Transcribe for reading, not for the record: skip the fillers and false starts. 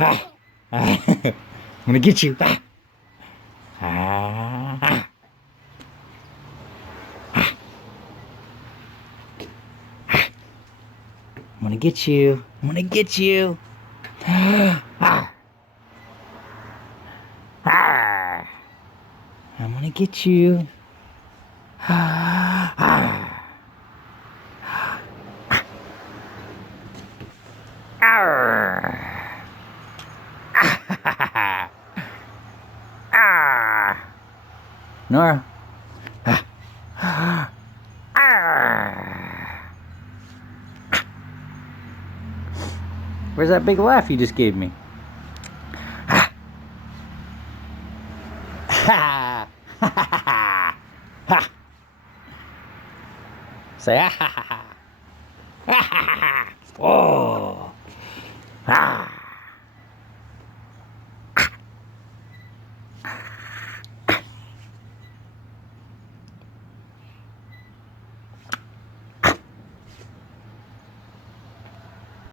I'm gonna get you. I'm gonna get you. I'm gonna get you. I'm gonna get you. Nora. Where's that big laugh you just gave me? Say ah. Oh.